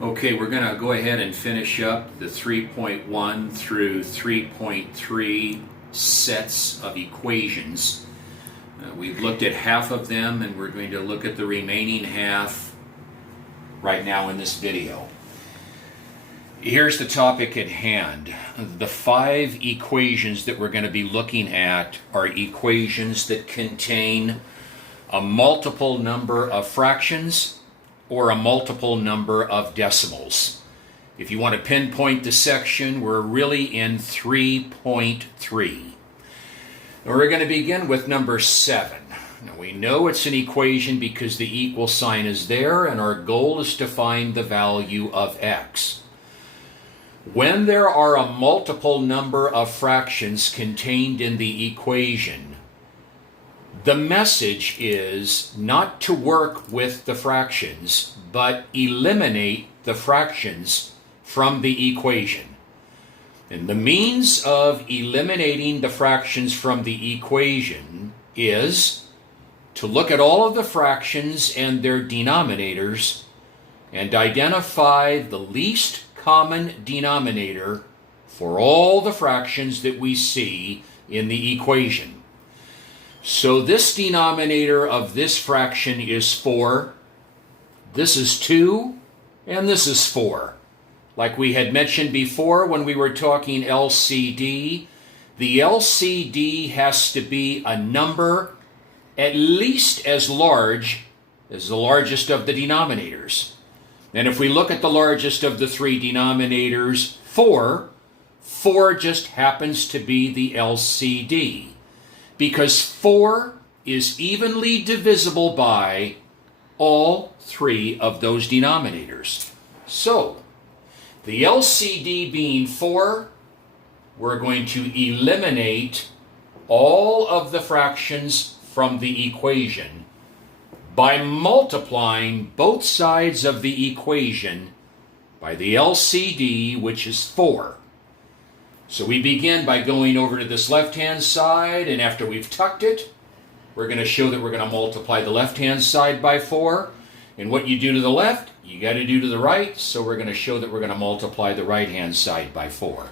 Okay, we're going to go ahead and finish up the 3.1 through 3.3 sets of equations. We've looked at half of them, and we're going to look at the remaining half right now in this video. Here's the topic at hand. The 5 equations that we're going to be looking at are equations that contain a multiple number of fractions or a multiple number of decimals. If you want to pinpoint the section, we're really in 3.3. We're going to begin with number 7. Now we know it's an equation because the equal sign is there, and our goal is to find the value of x. When there are a multiple number of fractions contained in the equation, the message is not to work with the fractions, but eliminate the fractions from the equation. And the means of eliminating the fractions from the equation is to look at all of the fractions and their denominators and identify the least common denominator for all the fractions that we see in the equation. So this denominator of this fraction is 4, this is 2, and this is 4. Like we had mentioned before when we were talking LCD, the LCD has to be a number at least as large as the largest of the denominators. And if we look at the largest of the 3 denominators, 4 just happens to be the LCD. Because 4 is evenly divisible by all 3 of those denominators. So, the LCD being 4, we're going to eliminate all of the fractions from the equation by multiplying both sides of the equation by the LCD, which is 4. So we begin by going over to this left-hand side, and after we've tucked it, we're going to show that we're going to multiply the left-hand side by 4. And what you do to the left, you got to do to the right, so we're going to show that we're going to multiply the right-hand side by 4.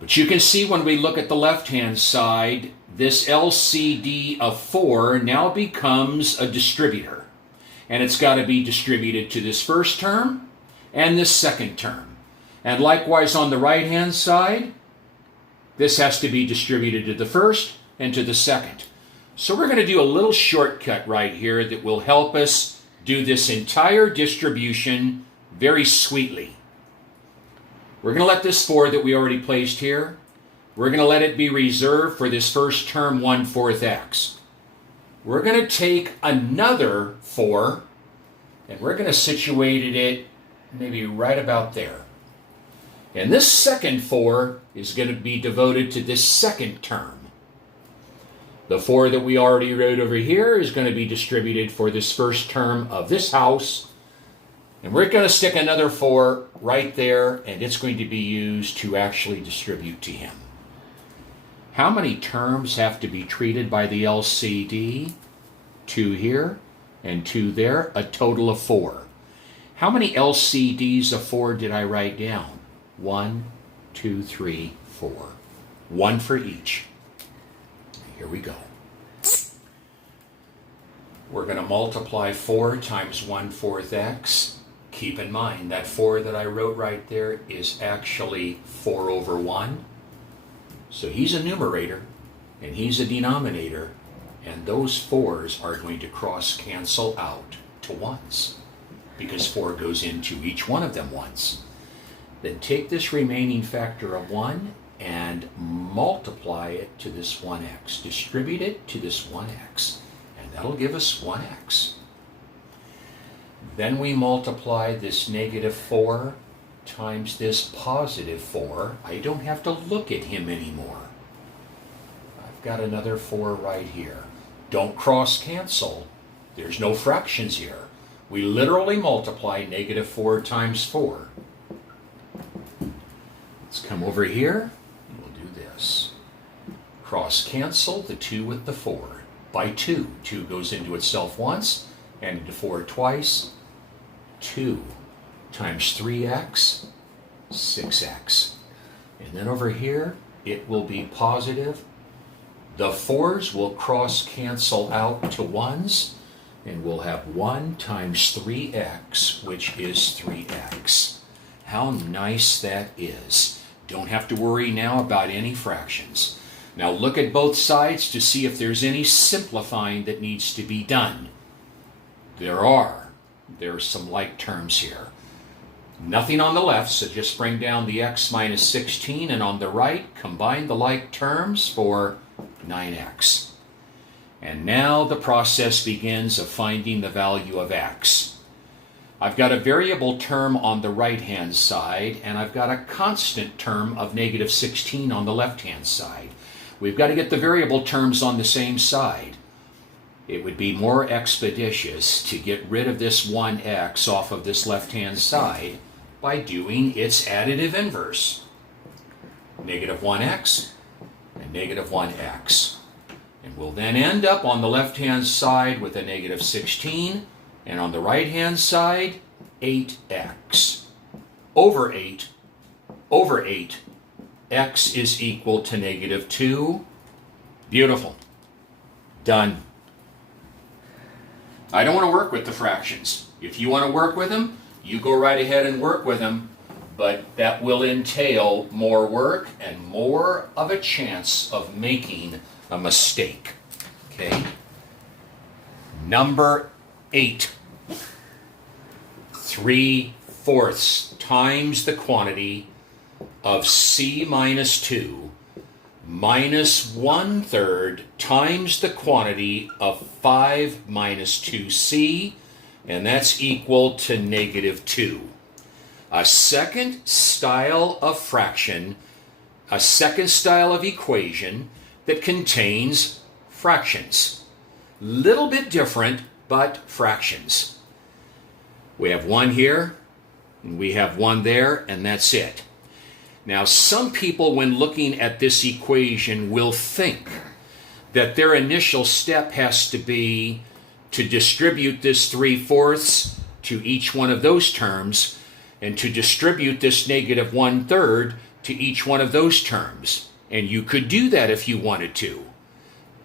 But you can see when we look at the left-hand side, this LCD of 4 now becomes a distributor. And it's got to be distributed to this first term and this second term. And likewise on the right-hand side, this has to be distributed to the first and to the second. So we're going to do a little shortcut right here that will help us do this entire distribution very sweetly. We're going to let this 4 that we already placed here, we're going to let it be reserved for this first term 1/4 x. We're going to take another 4, and we're going to situate it maybe right about there. And this second 4 is going to be devoted to this second term. The 4 that we already wrote over here is going to be distributed for this first term of this house. And we're going to stick another 4 right there, and it's going to be used to actually distribute to him. How many terms have to be treated by the LCD? 2 here and 2 there, a total of 4. How many LCDs of 4 did I write down? 1, 2, 3, 4. 1 for each. Here we go. We're going to multiply 4 times 1/4 x. Keep in mind that 4 that I wrote right there is actually 4 over 1. So he's a numerator and he's a denominator, and those 4's are going to cross cancel out to 1's because 4 goes into each one of them once. Then take this remaining factor of 1 and multiply it to this 1x. Distribute it to this 1x, and that'll give us 1x. Then we multiply this negative 4 times this positive 4. I don't have to look at him anymore. I've got another 4 right here. Don't cross cancel. There's no fractions here. We literally multiply negative 4 times 4. Let's come over here, and we'll do this. Cross cancel the 2 with the 4 by 2. 2 goes into itself once, and into 4 twice. 2 times 3x, 6x. And then over here, it will be positive. The 4's will cross cancel out to 1's, and we'll have 1 times 3x, which is 3x. How nice that is. Don't have to worry now about any fractions. Now look at both sides to see if there's any simplifying that needs to be done. There are. There's some like terms here. Nothing on the left, so just bring down the x minus 16, and on the right, combine the like terms for 9x. And now the process begins of finding the value of x. I've got a variable term on the right-hand side, and I've got a constant term of negative 16 on the left-hand side. We've got to get the variable terms on the same side. It would be more expeditious to get rid of this 1x off of this left-hand side by doing its additive inverse. Negative 1x and negative 1x. And we'll then end up on the left-hand side with a negative 16, and on the right-hand side, 8x. Over 8, x is equal to negative 2. Beautiful. Done. I don't want to work with the fractions. If you want to work with them, you go right ahead and work with them, but that will entail more work and more of a chance of making a mistake. Okay? Number 8. 3/4 times the quantity of c minus 2 minus 1/3 times the quantity of 5 minus 2c, and that's equal to negative 2. A second style of fraction, a second style of equation that contains fractions. Little bit different, but fractions. We have one here, and we have one there, and that's it. Now, some people, when looking at this equation, will think that their initial step has to be to distribute this 3/4 to each one of those terms, and to distribute this negative 1/3 to each one of those terms. And you could do that if you wanted to.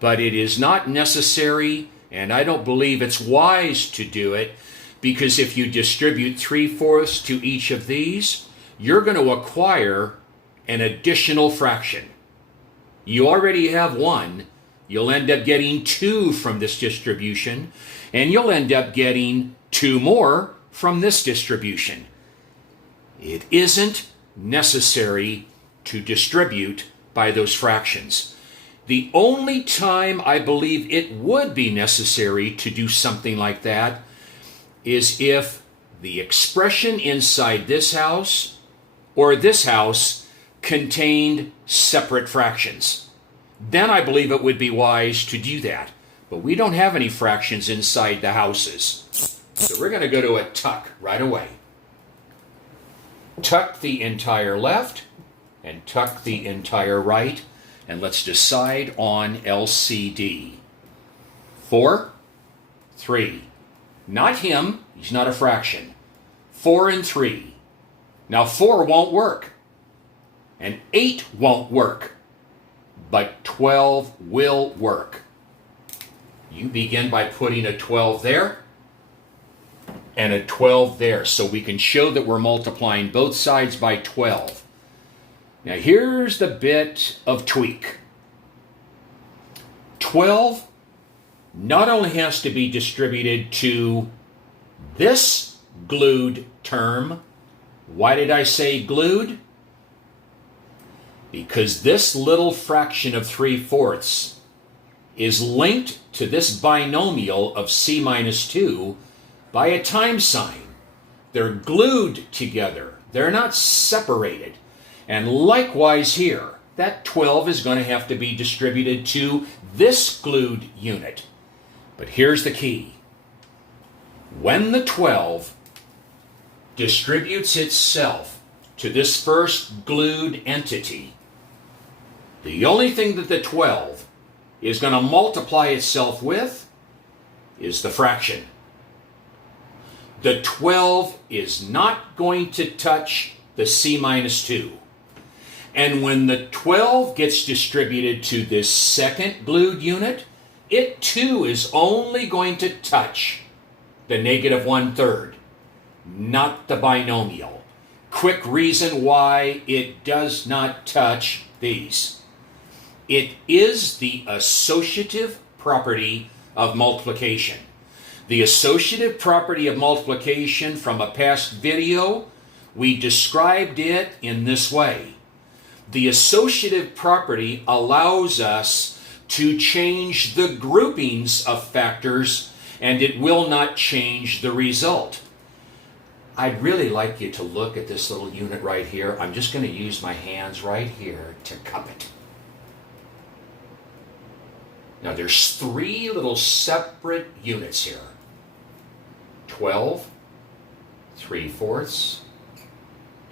But it is not necessary, and I don't believe it's wise to do it, because if you distribute 3/4 to each of these, you're going to acquire an additional fraction. You already have one. You'll end up getting 2 from this distribution, and you'll end up getting 2 more from this distribution. It isn't necessary to distribute by those fractions. The only time I believe it would be necessary to do something like that is if the expression inside this house or this house contained separate fractions. Then I believe it would be wise to do that. But we don't have any fractions inside the houses. So we're going to go to a tuck right away. Tuck the entire left and tuck the entire right, and let's decide on LCD. 4, 3. Not him, he's not a fraction. 4 and 3. Now 4 won't work, and 8 won't work, but 12 will work. You begin by putting a 12 there and a 12 there, so we can show that we're multiplying both sides by 12. Now here's the bit of tweak. 12 not only has to be distributed to this glued term. Why did I say glued? Because this little fraction of 3/4 is linked to this binomial of c minus 2 by a time sign. They're glued together. They're not separated. And likewise here, that 12 is going to have to be distributed to this glued unit. But here's the key. When the 12 distributes itself to this first glued entity, the only thing that the 12 is going to multiply itself with is the fraction. The 12 is not going to touch the C minus 2. And when the 12 gets distributed to this second glued unit, it too is only going to touch the negative 1/3, not the binomial. Quick reason why it does not touch these. It is the associative property of multiplication. The associative property of multiplication from a past video, we described it in this way. The associative property allows us to change the groupings of factors, and it will not change the result. I'd really like you to look at this little unit right here. I'm just going to use my hands right here to cup it. Now there's 3 little separate units here. 12, 3/4,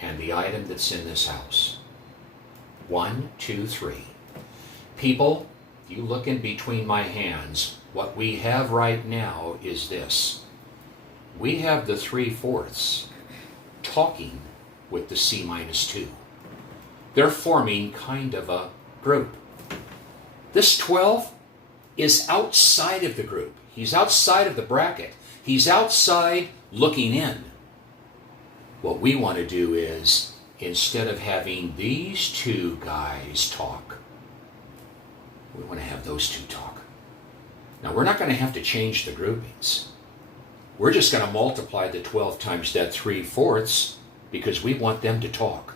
and the item that's in this house. 1, 2, 3. People, you look in between my hands, what we have right now is this. We have the 3/4 talking with the C minus 2. They're forming kind of a group. This 12 is outside of the group. He's outside of the bracket. He's outside looking in. What we want to do is, instead of having these 2 guys talk, we want to have those 2 talk. Now we're not going to have to change the groupings. We're just going to multiply the 12 times that 3/4 because we want them to talk.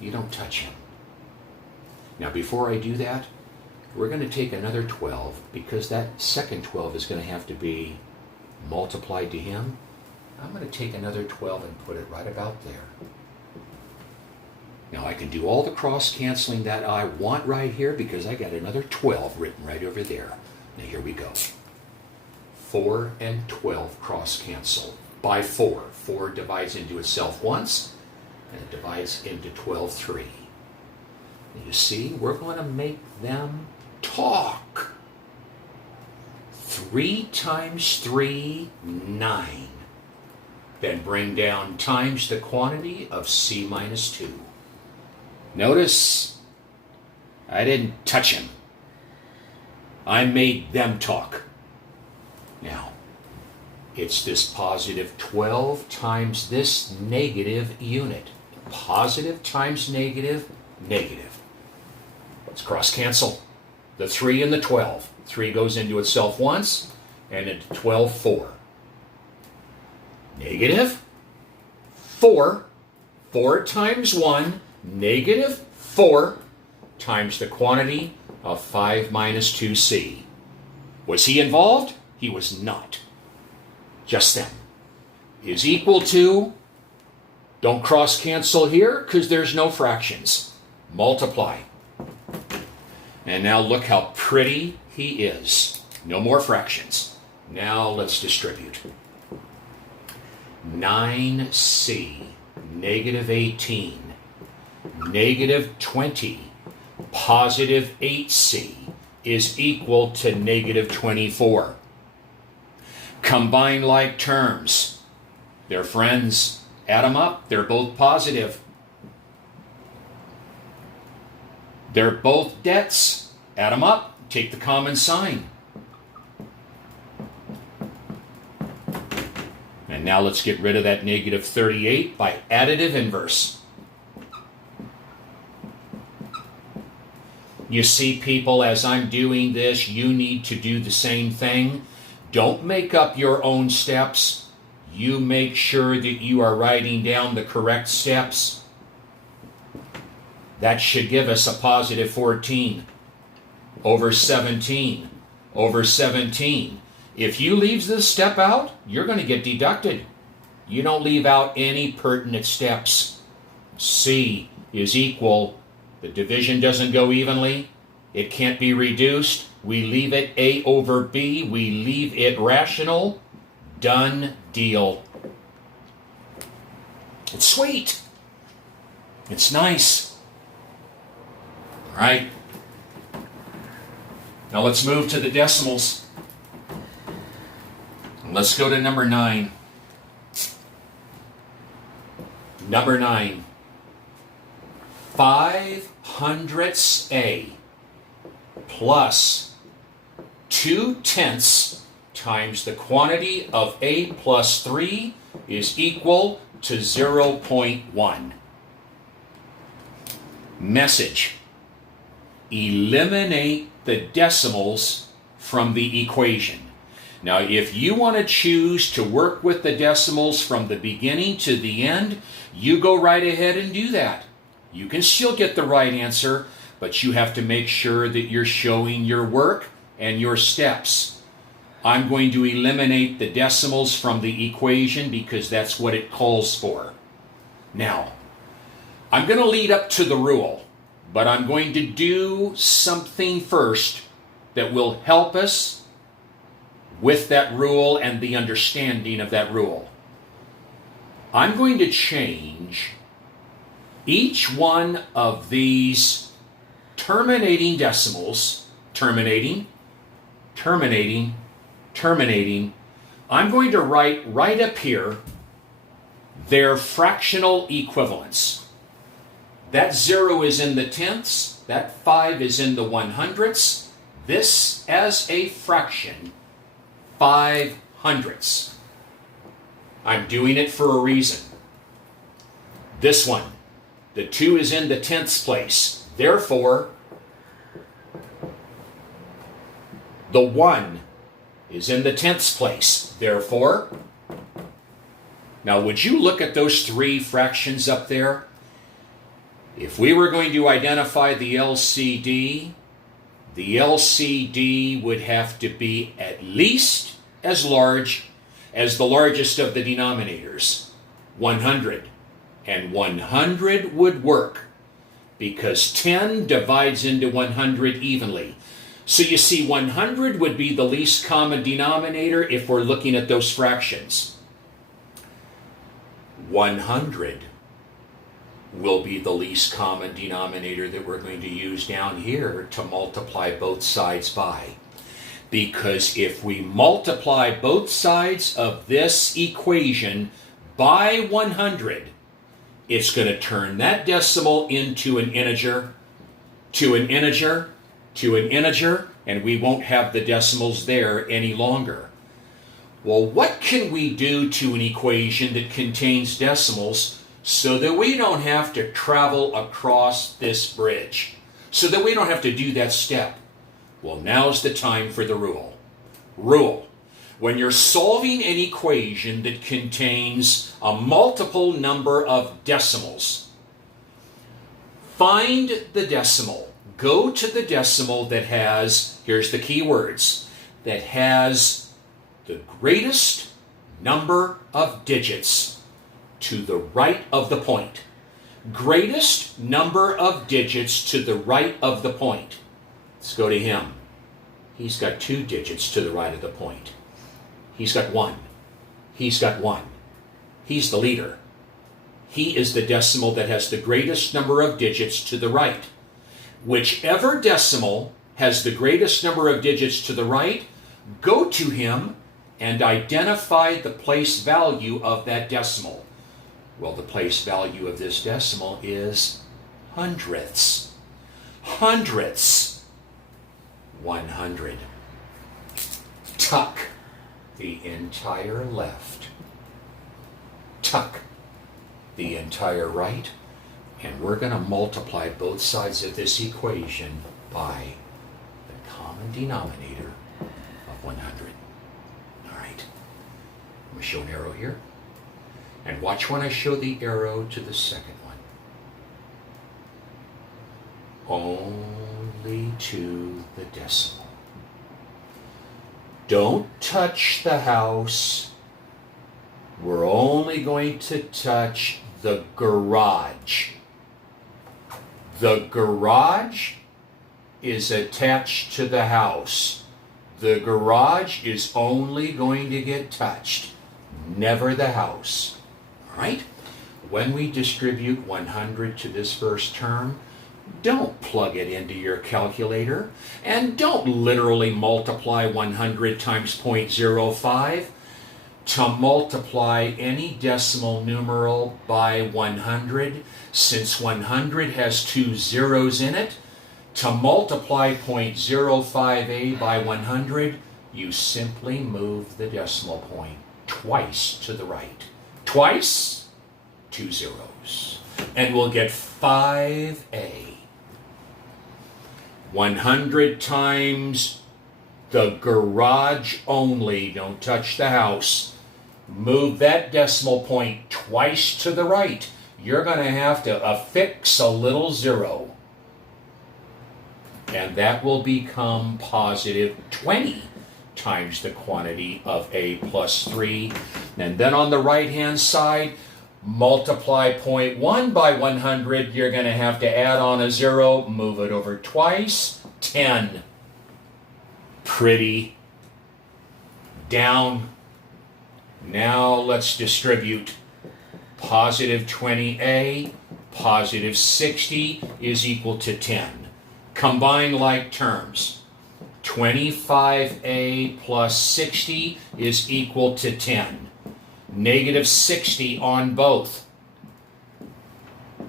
You don't touch him. Now before I do that, we're going to take another 12 because that second 12 is going to have to be multiplied to him. I'm going to take another 12 and put it right about there. Now I can do all the cross canceling that I want right here because I got another 12 written right over there. Now here we go. 4 and 12 cross cancel by 4. 4 divides into itself once, and it divides into 12 3. You see, we're going to make them talk. 3 times 3, 9. Then bring down times the quantity of C minus 2. Notice, I didn't touch him. I made them talk. Now, it's this positive 12 times this negative unit. Positive times negative, negative. Let's cross cancel. The 3 and the 12. 3 goes into itself once, and into 12, 4. Negative 4. 4 times 1, negative 4 times the quantity of 5 minus 2c. Was he involved? He was not. Just them. Is equal to, don't cross cancel here because there's no fractions. Multiply. And now look how pretty he is. No more fractions. Now let's distribute. 9c, negative 18, negative 20, positive 8c is equal to negative 24. Combine like terms. They're friends. Add them up. They're both positive. They're both debts. Add them up. Take the common sign. And now let's get rid of that negative 38 by additive inverse. You see, people, as I'm doing this, you need to do the same thing. Don't make up your own steps. You make sure that you are writing down the correct steps. That should give us a positive 14 over 17 over 17. If you leave this step out, you're going to get deducted. You don't leave out any pertinent steps. C is equal. The division doesn't go evenly. It can't be reduced. We leave it A over B. We leave it rational. Done deal. It's sweet. It's nice. All right. Now let's move to the decimals. Let's go to number 9. Number 9. 5/100ths A plus 2/10 times the quantity of A plus 3 is equal to 0.1. Message: eliminate the decimals from the equation. Now, if you want to choose to work with the decimals from the beginning to the end, you go right ahead and do that. You can still get the right answer, but you have to make sure that you're showing your work and your steps. I'm going to eliminate the decimals from the equation because that's what it calls for. Now, I'm going to lead up to the rule, but I'm going to do something first that will help us with that rule and the understanding of that rule. I'm going to change each one of these terminating decimals, terminating, I'm going to write right up here their fractional equivalents. That 0 is in the tenths, that 5 is in the 100ths, this as a fraction, 5/100ths. I'm doing it for a reason. This one, the 2 is in the tenths place. Therefore, the 1 is in the tenths place. Therefore, now would you look at those 3 fractions up there? If we were going to identify the LCD would have to be at least as large as the largest of the denominators, 100. And 100 would work because 10 divides into 100 evenly. So you see, 100 would be the least common denominator if we're looking at those fractions. 100 will be the least common denominator that we're going to use down here to multiply both sides by. Because if we multiply both sides of this equation by 100, it's going to turn that decimal into an integer, to an integer, to an integer, and we won't have the decimals there any longer. Well, what can we do to an equation that contains decimals so that we don't have to travel across this bridge, so that we don't have to do that step? Well, now's the time for the rule. Rule: when you're solving an equation that contains a multiple number of decimals, find the decimal. Go to the decimal that has, here's the key words, that has the greatest number of digits to the right of the point. Greatest number of digits to the right of the point. Let's go to him. He's got 2 digits to the right of the point. He's got 1. He's got 1. He's the leader. He is the decimal that has the greatest number of digits to the right. Whichever decimal has the greatest number of digits to the right, go to him and identify the place value of that decimal. Well, the place value of this decimal is hundredths. Hundredths. 100. Tuck the entire left. Tuck the entire right. And we're going to multiply both sides of this equation by the common denominator of 100. All right. I'm going to show an arrow here. And watch when I show the arrow to the second one. Only to the decimal. Don't touch the house. We're only going to touch the garage. The garage is attached to the house. The garage is only going to get touched, never the house. All right? When we distribute 100 to this first term, don't plug it into your calculator, and don't literally multiply 100 times 0.05. to multiply any decimal numeral by 100. Since 100 has 2 zeros in it, to multiply 0.05a by 100, you simply move the decimal point twice to the right. Twice, 2 zeros. And we'll get 5a. 100 times the garage only, don't touch the house. Move that decimal point twice to the right. You're going to have to affix a little zero. And that will become positive 20 times the quantity of a plus 3. And then on the right-hand side, multiply 0.1 by 100. You're going to have to add on a 0, move it over twice, 10. Pretty. Down. Now let's distribute. Positive 20a, positive 60 is equal to 10. Combine like terms. 25a plus 60 is equal to 10. Negative 60 on both.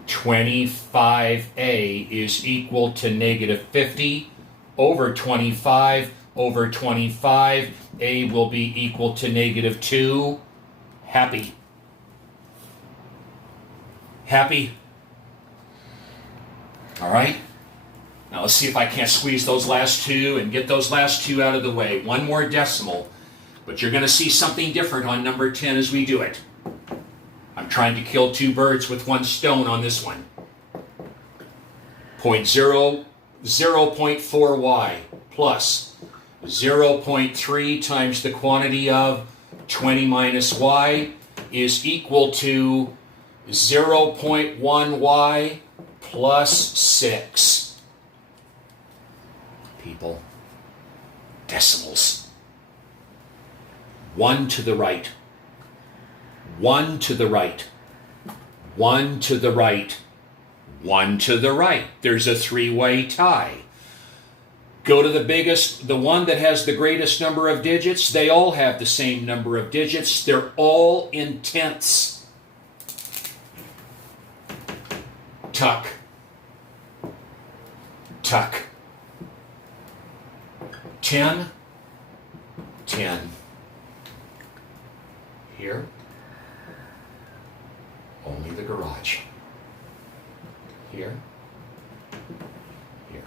25a is equal to negative 50 over 25 over 25. A will be equal to negative 2. Happy? Happy? All right? Now let's see if I can't squeeze those last two and get those last two out of the way. One more decimal, but you're going to see something different on number 10 as we do it. I'm trying to kill two birds with one stone on this one. 0.4y plus 0.3 times the quantity of 20 minus y is equal to 0.1y plus 6. People, decimals. 1 to the right. 1 to the right. 1 to the right. 1 to the right. There's a three-way tie. Go to the biggest, the one that has the greatest number of digits. They all have the same number of digits. They're all in tenths. Tuck. Tuck. 10. 10. Here. Only the garage. Here. Here.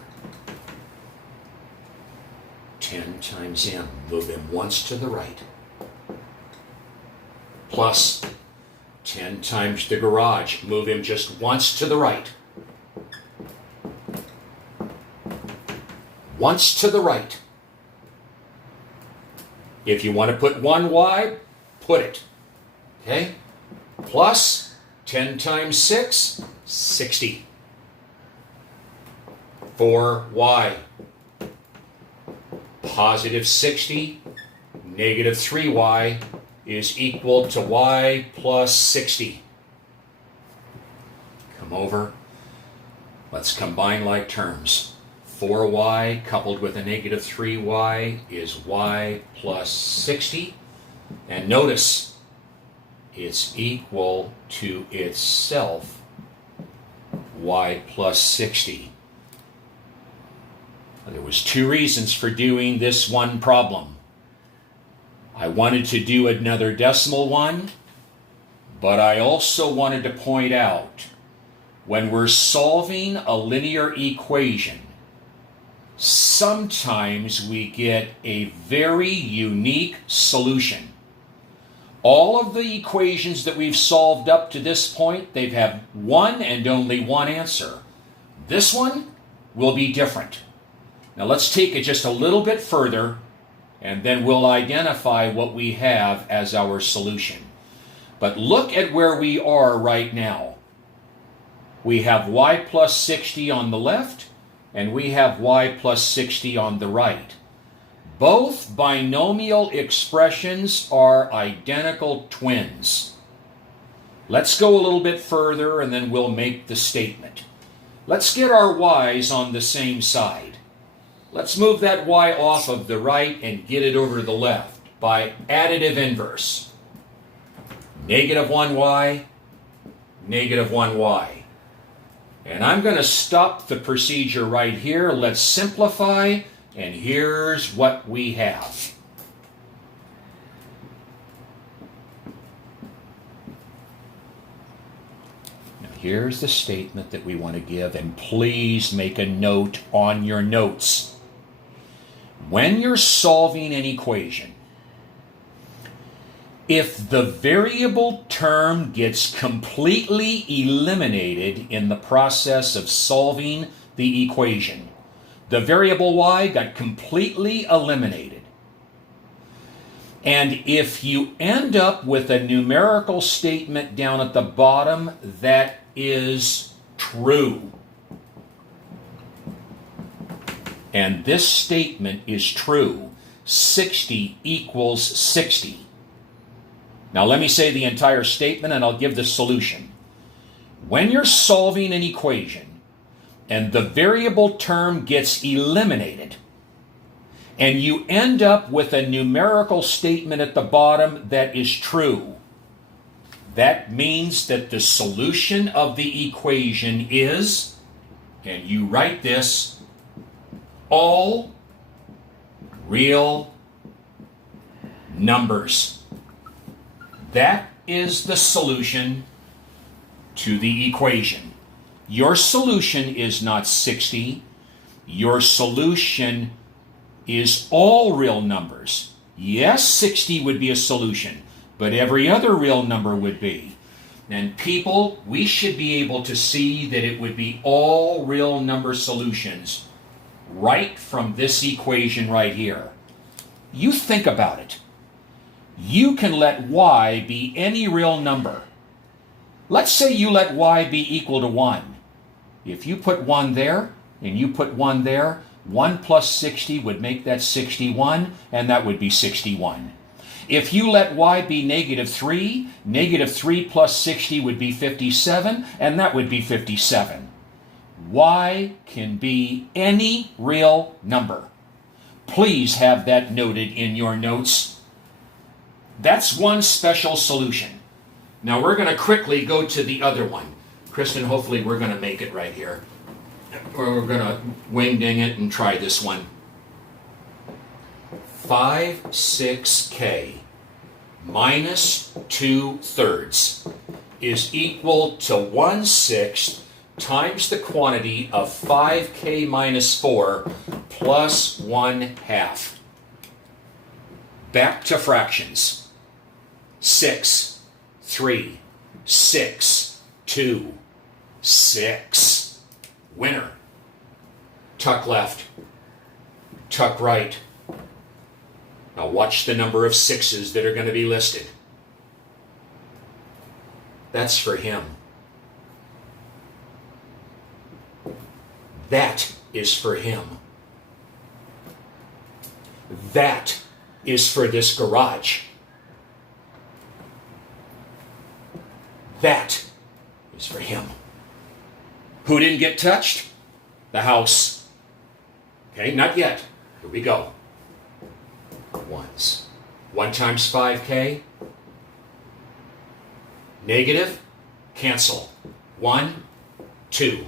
10 times m. Move him once to the right. Plus 10 times the garage. Move him just once to the right. Once to the right. If you want to put 1y, put it. Okay? Plus 10 times 6, 60. 4y. Positive 60, negative 3y is equal to y plus 60. Come over. Let's combine like terms. 4y coupled with a negative 3y is y plus 60. And notice, it's equal to itself, y plus 60. There was two reasons for doing this one problem. I wanted to do another decimal one, but I also wanted to point out when we're solving a linear equation, sometimes we get a very unique solution. All of the equations that we've solved up to this point, they've had one and only one answer. This one will be different. Now let's take it just a little bit further, and then we'll identify what we have as our solution. But look at where we are right now. We have y plus 60 on the left, and we have y plus 60 on the right. Both binomial expressions are identical twins. Let's go a little bit further, and then we'll make the statement. Let's get our y's on the same side. Let's move that y off of the right and get it over to the left by additive inverse. negative 1y, negative 1y. And I'm going to stop the procedure right here. Let's simplify, and here's what we have. Now here's the statement that we want to give, and please make a note on your notes. When you're solving an equation, if the variable term gets completely eliminated in the process of solving the equation, the variable y got completely eliminated. And if you end up with a numerical statement down at the bottom that is true, and this statement is true, 60 equals 60. Now let me say the entire statement and I'll give the solution. When you're solving an equation and the variable term gets eliminated and you end up with a numerical statement at the bottom that is true, that means that the solution of the equation is, and you write this, all real numbers. That is the solution to the equation. Your solution is not 60. Your solution is all real numbers. Yes, 60 would be a solution, but every other real number would be. And people, we should be able to see that it would be all real number solutions right from this equation right here. You think about it. You can let y be any real number. Let's say you let y be equal to 1. If you put 1 there, and you put 1 there, 1 plus 60 would make that 61, and that would be 61. If you let y be negative 3, negative 3 plus 60 would be 57, and that would be 57. Y can be any real number. Please have that noted in your notes. That's one special solution. Now we're going to quickly go to the other one. Kristen, hopefully we're going to make it right here. Or we're going to wing ding it and try this one. 5/6k minus 2/3 is equal to 1/6 times the quantity of 5k minus 4 plus 1/2. Back to fractions. 6, 3, 6, 2, 6. Winner. Tuck left. Tuck right. Now watch the number of 6s that are going to be listed. That's for him. That is for him. That is for this garage. That is for him. Who didn't get touched? The house. Okay, not yet. Here we go. Ones. 1 times 5k. Negative. Cancel. 1, 2.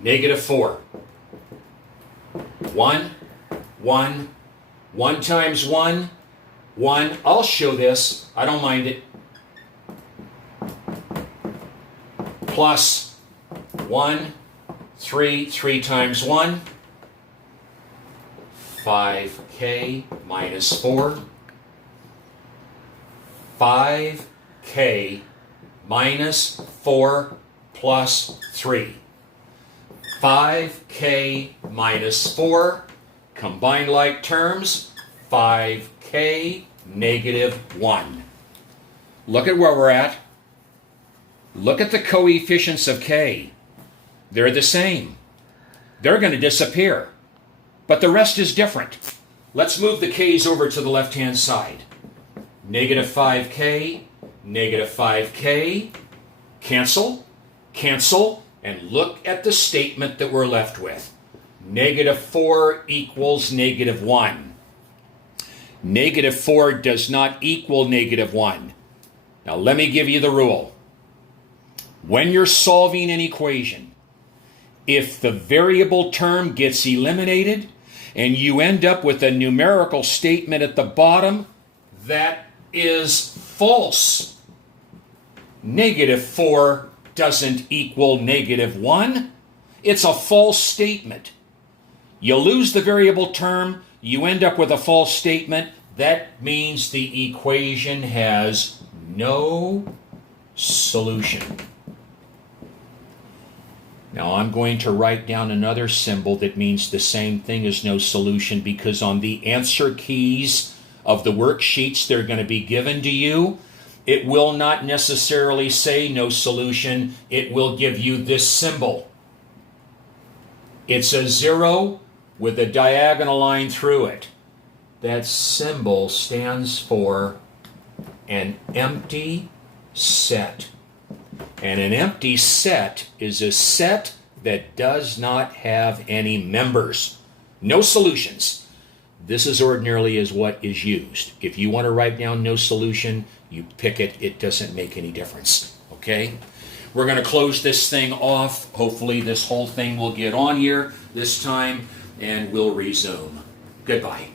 Negative 4. 1, 1. 1 times 1. 1. I'll show this. I don't mind it. Plus 1, 3, 3 times 1, 5k minus 4, 5k minus 4 plus 3, 5k minus 4, combined like terms, 5k negative 1. Look at where we're at. Look at the coefficients of k. They're the same. They're going to disappear. But the rest is different. Let's move the k's over to the left-hand side. Negative 5k, negative 5k, cancel, cancel, and look at the statement that we're left with. Negative 4 equals negative 1. Negative 4 does not equal negative 1. Now let me give you the rule. When you're solving an equation, if the variable term gets eliminated and you end up with a numerical statement at the bottom, that is false. -4 doesn't equal -1. It's a false statement. You lose the variable term, you end up with a false statement. That means the equation has no solution. Now I'm going to write down another symbol that means the same thing as no solution, because on the answer keys of the worksheets that are going to be given to you, it will not necessarily say no solution. It will give you this symbol. It's a 0 with a diagonal line through it. That symbol stands for an empty set. And an empty set is a set that does not have any members. No solutions. This is ordinarily is what is used. If you want to write down no solution, you pick it. It doesn't make any difference. Okay? We're going to close this thing off. Hopefully this whole thing will get on here this time, and we'll resume. Goodbye.